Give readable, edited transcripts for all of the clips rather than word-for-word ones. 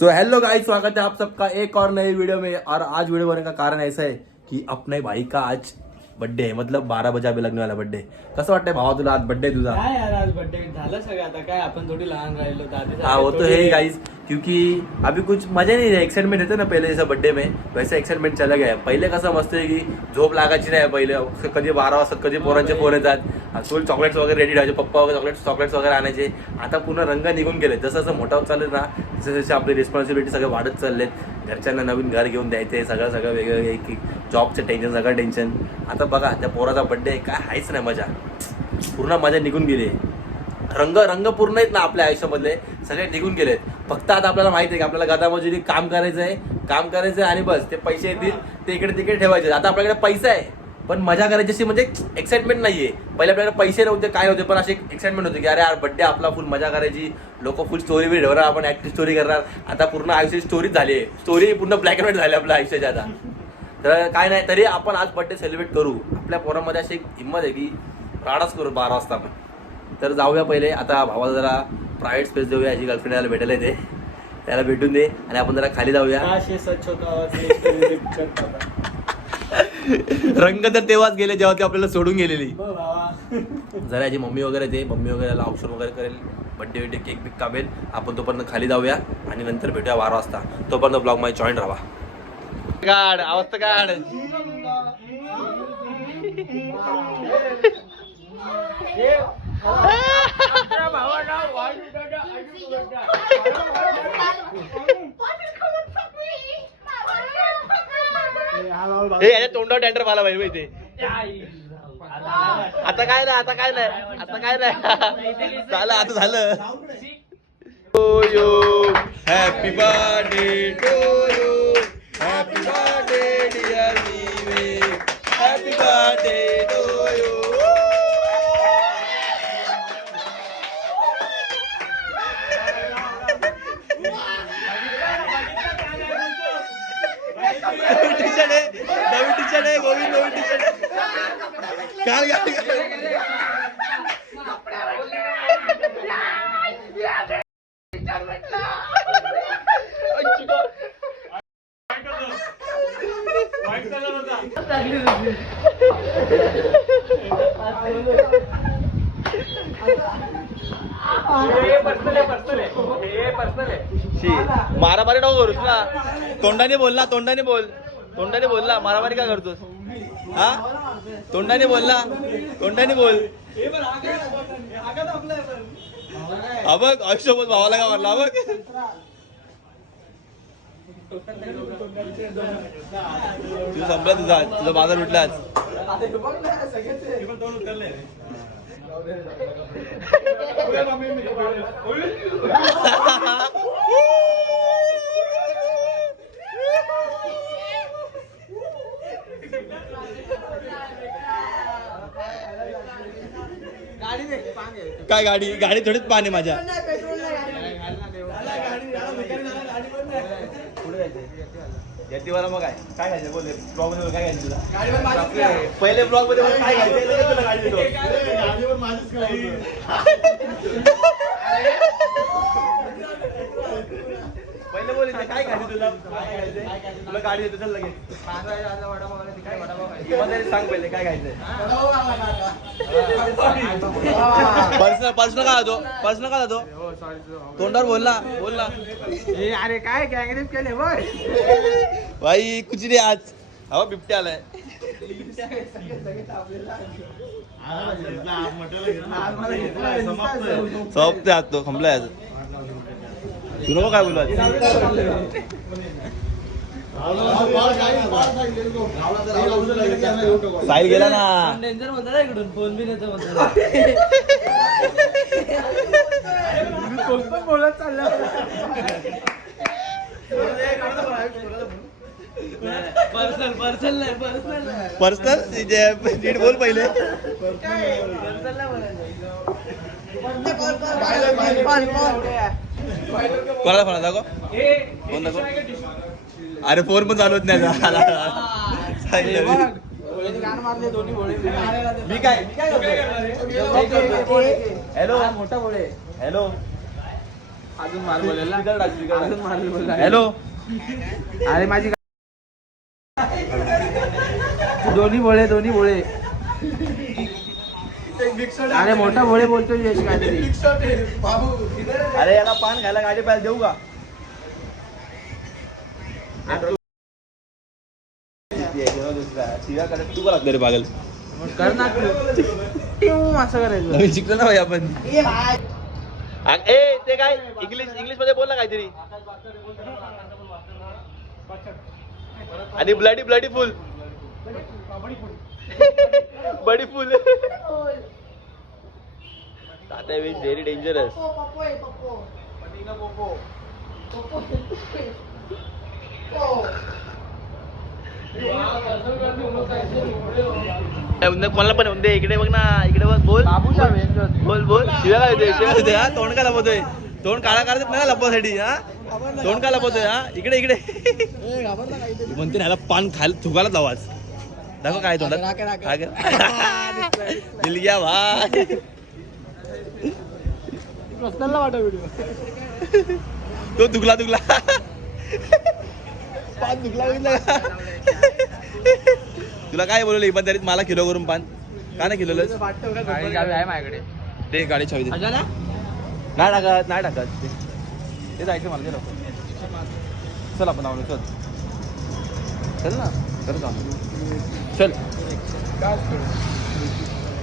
So hello guys, स्वागत है आप सबका एक और नई वीडियो में। और आज वीडियो बनाने का कारण ऐसा है कि अपने भाई का आज बर्थडे आहे, मतलब 12 बजे अभी लगने वाला बर्थडे। कसं वाटतंय भावा तुला आज बर्थडे तुझा? काय यार आज बर्थडे झालं सगळं, आता काय आपण थोडी लहान राहिलो दादी। हाँ वो तो है ही गाइस, क्योंकि अभी कुछ मजा नहीं है। एक्साइटमेंट रहते ना पहले जैसा बर्थडे में, वैसा एक्साइटमेंट चला गया। पहिले कसं मस्त आहे की झोप लागायची नाही। पहिले कधी 12 वाजता कधी पोरांचे फोन येतात, फुल चॉकलेट्स वगैरे रेडी ठेवायचे, पप्पा वगैरे चॉकलेट्स वगैरे आणायचे। आता पूर्ण रंग निघून गेले। जसं जसं मोठा होत चालले ना, जसं जसे आपली रिस्पॉन्सिबिलिटी सगळे वाढत चाललेत। घरच्यांना नवीन घर घेऊन द्यायचे, सगळं वेगळं की जॉबचं टेन्शन, सगळं टेन्शन। आता बघा त्या पोराचा बर्थडे काय हायच नाही मजा, पूर्ण मजा निघून गेली। रंग पूर्ण आहेत ना आपल्या आयुष्यामधले, सगळे निघून गेलेत। फक्त आता आपल्याला माहिती आहे की आपल्याला गदामजुरी काम करायचं आहे आणि बस ते पैसे येतील ते इकडे तिकडे ठेवायचे। आता आपल्याकडे पैसा आहे पण मजा करायची अशी म्हणजे एक्साइटमेंट नाहीये। पहिले आपल्याकडे पैसे नव्हते, काय नव्हते, पण अशी एक्साइटमेंट होती की अरे यार बर्थडे आपला, फुल मजा करायची, लोक फुल स्टोरी बी ठेवणार, आपण ऍक्टिव्ह स्टोरी करणार। आता पूर्ण आयुष्याची स्टोरीच झाली आहे, स्टोरी पूर्ण ब्लॅक अँड व्हाईट झाली आपल्या आयुष्याची आता। तर काय नाही, तरी आपण आज बर्थडे सेलिब्रेट करू। आपल्या पोरामध्ये अशी एक हिंमत आहे की राडाच करू 12 वाजता आपण। तर जाऊया पहिले, आता भावाला जरा प्रायव्हेट स्पेस देऊया। याची गर्लफ्रेंड याला भेटायला येते, त्याला भेटून दे आणि आपण जरा खाली जाऊया। रंग तर तेव्हाच गेले जेव्हा ते आपल्याला सोडून गेलेली। जरा याची मम्मी वगैरे ते याला औषध वगैरे करेल, बर्थडे केक बिक कापेल। आपण तोपर्यंत खाली जाऊया आणि नंतर भेटूया 12 वाजता। तोपर्यंत ब्लॉग मध्ये जॉईन राहा। काढ अवस्था काढ। तोंडावर टेंडर मला पाहिजे। आता काय नाही झालं, आता झालं। Happy birthday to you, happy birthday dear Vivek, happy birthday to you. नवीन टी शर्ट आहे गोविंद, नवीन टी शर्ट काय मारामारी नको करूस ना, तोंडाने बोल ना, तोंडाने बोल ना, मारामारी का करतोस? हा तोंडाने बोल ना, तोंडाने बोल। हा बघ आयुष्यभर भावाला का मारला बघ। तू संपला, तुझा बाजार उठलाच। काय गाडी थोडीच पाणी माझ्या। येतीवाला मग काय खायचं बोल, ब्लॉग मध्ये काय खायचं तुला? पहिले ब्लॉग मध्ये काय खायचं तुला? गाडी गाडीवर माझीच पहिले बोल काय खायचं तुला? तुला गाडी देतो चल लगेच। सांग पहिले काय खायचंय? पर्सनल का जातो तोंडावर बोल ना। अरे काय गँगरेप केले भाई कुछ नाही आज। हो बिबट्या आलाय। समाप्त आज तो संपलाय। आज तू नको काय बोलू? साहिल गेला ना, डेंजर म्हणता ना इकडून, फोन बी नेतो म्हणता। कोण बोलत चाललं? पर्सनल नीट बोल पहिले। कोणाला फोन दाखव, फोन दाखव। अरे फोन पण चालवत नाही। मी काय हॅलो मोठा बोळे हॅलो अजून मार बोलेला अजून मार बोलला हॅलो अरे माझी दोन्ही भोळे अरे मोठा भोळे बोलतो यश काहीतरी अरे याला पान खायला गाडी पाहिजे देऊ का तू का लागतो रे पागल कर ना असं करायचं नवीन शिकलो ना भाई आपण ए ते काय इंग्लिश मध्ये बोल ना काहीतरी आणि bloody fool Badi full Tatya is very dangerous कोणाला पण उंदे इकडे बघ ना इकडे बघ बोल बोल शिव्या काय होते हा तोंड का लपवतोय तोंड काळा काढत नाही लपवासाठी हा तोंड का लपवतोय हा इकडे म्हणते ह्याला पान खायला थुकायलाच आवाज दाखव काय तोंडात दिल गया भाई तो दुखला पान दुखला तुला काय बोलवलं इमानदारीत मला किलो करून पान का नाही किलोलंस आहे माझ्याकडे ते गाडी चावी दे नाही टाकत ते जायचं मला चल आपण आवडू चल ना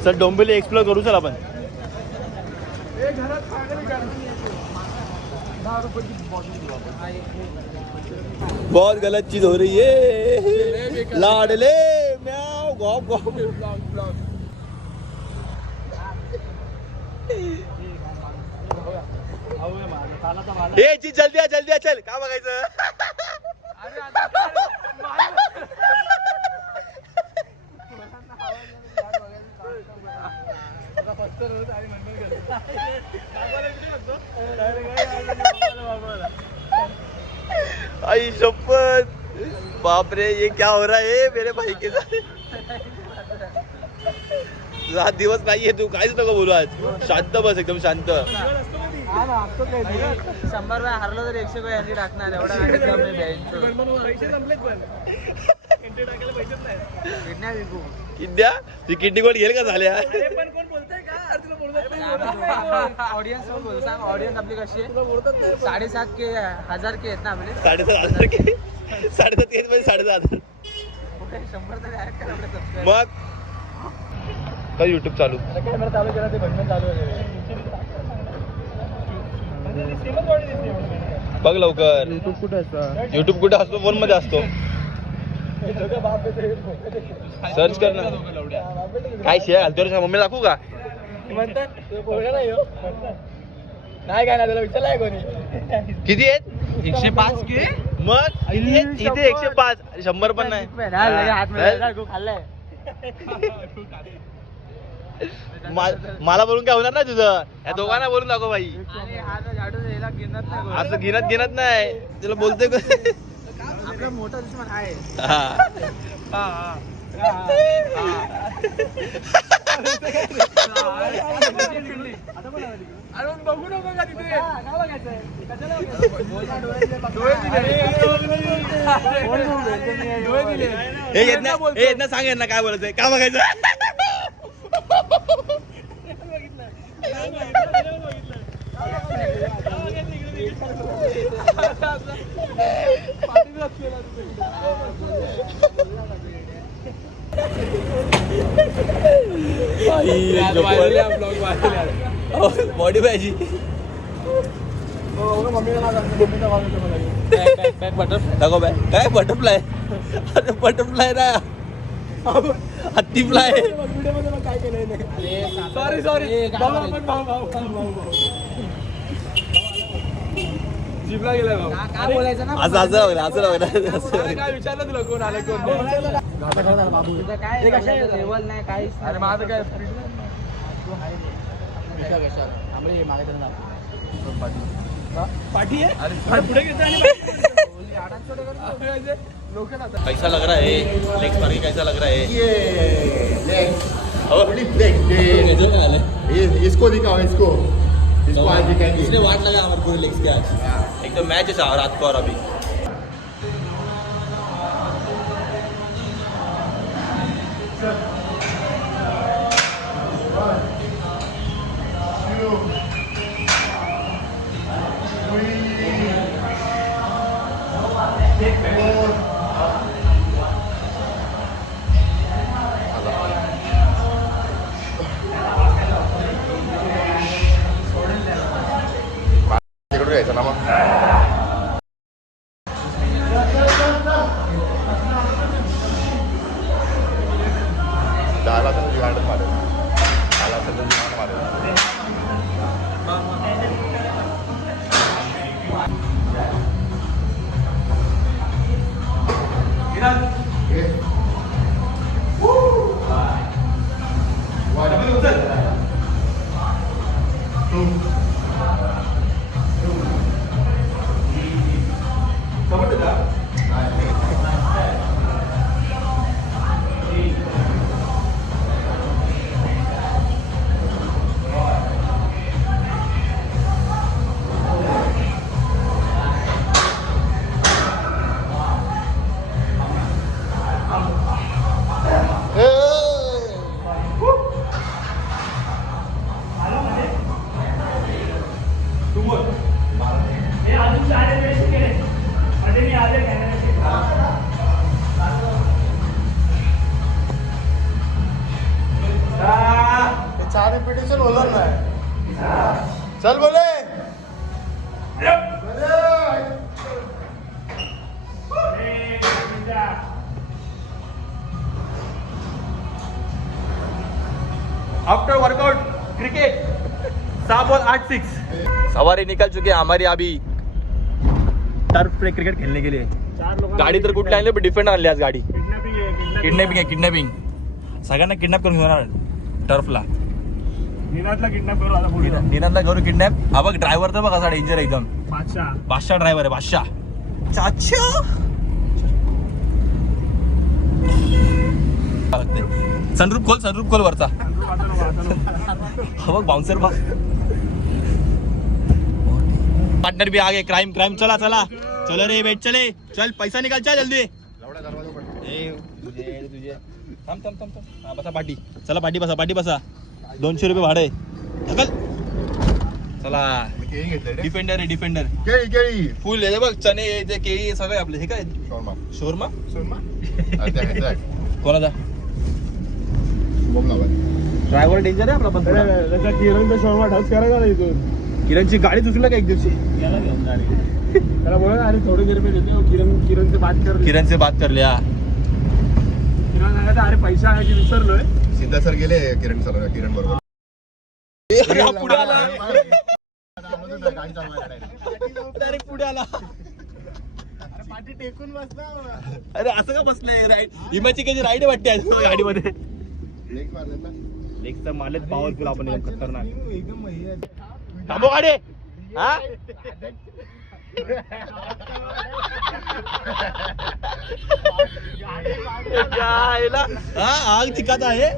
चल डोंबिवली एक्सप्लोर करू चल आपण बहुत गलत चीज हो रही है लाडले म्याओ गॉप गॉप ए चीज जल्दी आ चल का बघायचं आई शपथ बाप रे ये क्या हो रहा है मेरे भाई के साथ 7 दिवस नाहीये तू काहीच नको बोलू आज शांत बस एकदम शांत 100 वेळा हरलो तर 100 वेळा यांनी टाकणार एवढा किद्या ती किडनी गोल्ड घेईल का झाल्या ऑडियन्स बोल सांग ऑडियन्स आपली कशी आहे 7.5 के 1000 के आहेत ना आपले 7.5 के 7.5 के म्हणजे 7.5 100 तरी आहेत का आपले सबस्क्राइबर मग काय युट्यूब चालू कॅमेरा चालू केला ते बंद चालू बघ लवकर युट्यूब कुठे असतं युट्यूब कुठे असतो फोन मध्ये असतो सर्च कर ना काय शेअर घालतो रे मम्मी दाखवू का म्हणतात नाही काय ना त्याला विचारलाय कोणी किती आहेत 105 के मग इथे 105 100 पण नाही खाल्लाय मला बोलून काय होणार ना तुझं या दोघांना बोलून दाखव बाई असं गिनत नाही तुला बोलतोय आपला मोठा दुश्मन आहे बघू नको का तिथे येत ना सांग यांना काय बोलायचंय का बघायचं बॉडी पाहिजे काय बटरफ्लाय अरे बटरफ्लाय ना हत्ती फ्लाय काय केलं सॉरी जिबला गेला काय बोलायचं ना असं काय विचारलं तुला कोण आलं कोण बाबू काय लेवल नाही काही अरे माझं काय पाठी है अरे पुढे कैसा लग रहा है लेग स्पार्की कैसा लग रहा है ये इसको दिखाओ इसको इसको आज जीतेंगे। इसने वाट लगा हमारे पूरे लेग्स के आज एक तो मैच है रात को और अभी तिकडे घ्यायचं ना मग दहाला तर जिहाडच मारेल दहाला तर जिहाड मारेल चार रिपिटेशन होणार नाही चल बोले आफ्टर वर्कआउट क्रिकेट 6 बॉल 8 6 सवारी निकल चुके हैं हमारी अभी टर्फ पे क्रिकेट खेलने के लिए गाडी तर कुठली आणली पण डिफेंडर आणली आज गाडी किडनॅपिंग आहे किडनॅपिंग सगळ्यांना किडनॅप करून घेणार टर्फला निनादला किडनॅप करू आता पुढे निनादला करू किडनॅप हा बघ ड्रायव्हर तर बघ असा डेंजर एकदम बादशाह ड्रायव्हर आहे बादशाह चाचा सनरूप खोल वरचा हा बघ बाउन्सर बघ पार्टनर भी आगे क्राइम चला चलो रे बेट चले चल पैसा निकाल चल जल्दी तुझे थांब हा बसा पाटी चला पाटी बसा 200 रुपये भाडे ढकल चला डिफेंडर आहे डिफेंडर केळी फुल आहे बघ चणे ते केळी सगळे आपले हे काय शोरमा कोणाचा ड्रायव्हर डेंजर आहे आपला पण किरणचा शोरमा ढस करायचा नाही इथून किरणची गाडी चुकलं का एक दिवशी याला घेऊन जा रे त्याला बोला अरे थोडे देर में देते हो किरण से बात कर लिया किरण सांगायचं अरे पैसा आहे की विसरलोय सिद्धा सर गेले किरण बरोबर पुढे आला डायरेक्ट पुढे आला पाठी टेकून बसला अरे असं का बसलाय राईट हिमाची काही राईड वाटते आज गाडीमध्ये लेग तर मारलेत पॉवरफुल आपण एकदम खतरनाक एकदम थांबो गाडी हा आग चिकात आहे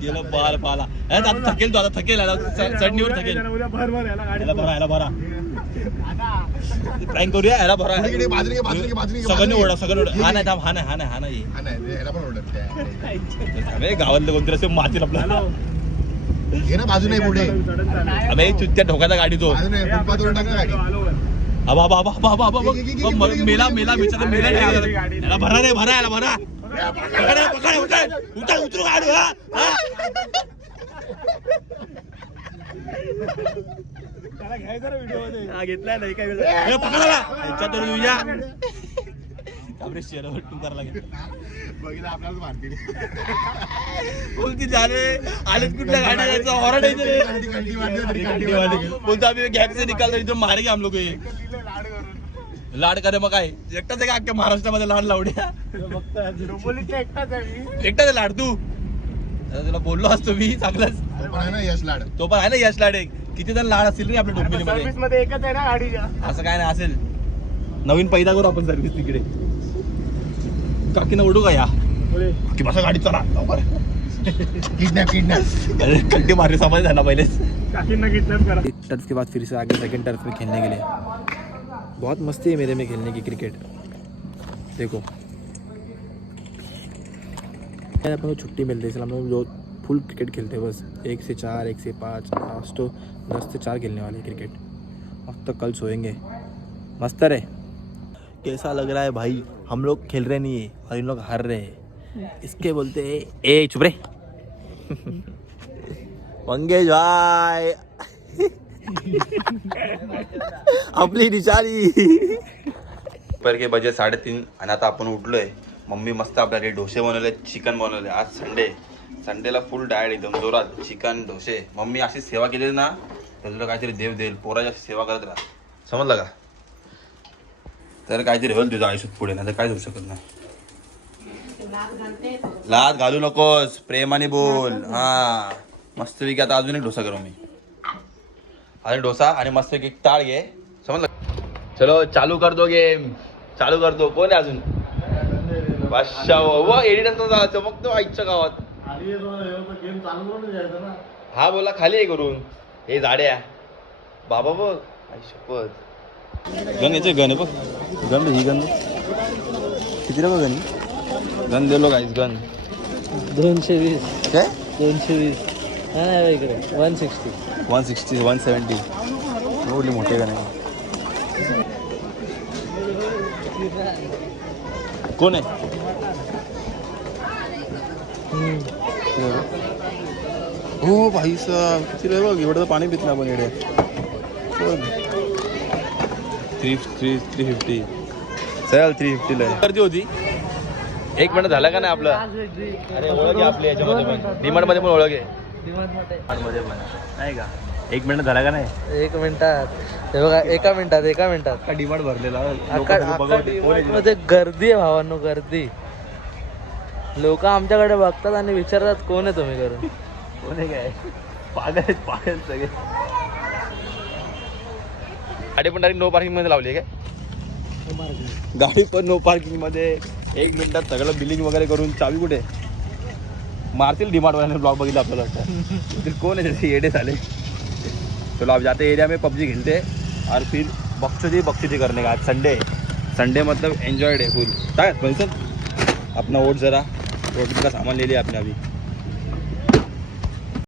गेलं पाला आता थकेल तो आता थकेल चढणीवर थकेल याला भरा प्रँक करूया याला भरा सगळ्यांनी ओढा हा नाही थांब हा नाही गावातलं कोणतरी असे मातील आपल्याला घे ना बाजू नाही पुढे अबे चुत्त्या ठोकाचा गाडी तो मेला याला भरा रे भरा पकड उतरू गाडी त्याला घ्यायचा रे व्हिडिओ मध्ये घेतलाय नाही काय पकडाला ह्याच्यात तुझ्या शेअर तू करायला लागेल बघितलं आपल्याला मारतील बोलती झाले आलेच कुठल्या गाडी जायचं हॉरर बोलतो आम्ही गॅप से निकाल इथं मारेगे हम लोग ये लाड करे मग काय एकटाच आहे का अख्ख्या महाराष्ट्रामध्ये लाड लावड्या एकटाच आहे लाड तू तुला बोललो असतो मी चांगलाच तो पण आहे ना यश लाड एक किती जण लाड असतील रे आपल्या डोंबिवलीमध्ये एकच आहे ना गाडीच्या असं काय नाही असेल नवीन पैदा करू आपण सर्व्हिस तिकडे काकीनं ओढू का या की बसा गाडी चला किडनॅप कंटी मारली समाज झाला पहिलेच काकींना किडनॅप करा. एक टर्फ के बाद फिर से आगे सेकंड टर्फ में खेलने के लिए. बहुत मस्ती है मेरे में खेलने की क्रिकेट. देखो अपन को छुट्टी मिलती है इसलिए हम लोग जो फुल क्रिकेट खेलते हैं बस 1 से 4 1 से 5 लास्ट तो 10 से 4 खेलने वाले क्रिकेट. अब तक कल सोएंगे. मस्त है. कैसा लग रहा है भाई? हम लोग खेल रहे नहीं है और इन लोग हार रहे हैं. इसके बोलते हैं ए चुप रे मंगेश भाई आपली निशाणी. दुपार के बजे 3:30 आणि आता आपण उठलोय. मम्मी मस्त आपल्याकडे डोसे बनवले, चिकन बनवले. आज संडेला फुल डाएट एकदम जोरात. चिकन डोसे. मम्मी अशी सेवा केली ना तर तुला काहीतरी देव देईल. पोराची अशी सेवा करत राहा. समजलं का? तर काहीतरी होईल तुझं आयुष्यात पुढे. नाही तर काय करू शकत नाही. लात घालू नकोस, प्रेमाने बोल. हा मस्तपैकी आता अजून एक डोसा करू मी. अजून डोसा आणि मस्तपैकी एक टाळ घे. समजलं? चलो चालू करतो गेम. चालू करतो. कोण आहे अजून? बादशाह एडिटर चमकतो आईच्या गावात. हा बोला खाली आहे करून. हे झाड्या बाबा बघ. आई शपथ. गण याचे गण आहे बघ. गण ही गण किती बघ गण. गण दिलो गाईस. गण 220 काय 220 नाही इकडे 160 160 170 एवढी मोठे गण आहे. कोण आहे? हो भाई साहब किती रे बघ. एवढं पाणी पित ना आपण एवढे. 350 चल 350 ला गर्दी होती. 1 मिनिट झाला का नाही आपलं? अरे ओळख आहे आपली याच्यामध्ये पण. डिमांड मध्ये पण ओळख आहे. मध्ये पण नाही का? 1 मिनिट झाला का नाही? 1 मिनिटात. हे बघा एका मिनिटात का डिमांड भरलेला मध्ये गर्दी आहे भावांनो. गर्दी. लोक आमच्याकडे बघतात आणि विचारतात कोण आहे तुम्ही करून. कोण आहे काय? पागल सगळे. गाडी पण डायरेक्ट नो पार्किंग मध्ये लावली काय? गाडी पण नो पार्किंग मध्ये. 1 मिनिटात सगळं बिलिंग वगैरे करून. चावी कुठे? मारतील डिमांड वाल्याने ब्लॉग बघितला आपल्याला वाटतं. कोण आहे त्याचे येडे झाले. चलो आप जाते एरिया में पबजी खेलते और फिर बख्शुदी करने का. आज संडे मतलब एंजॉयड है फुल. क्या पैसा अपना वोट जरा. वोट का सामान ले लिया आपने अभी.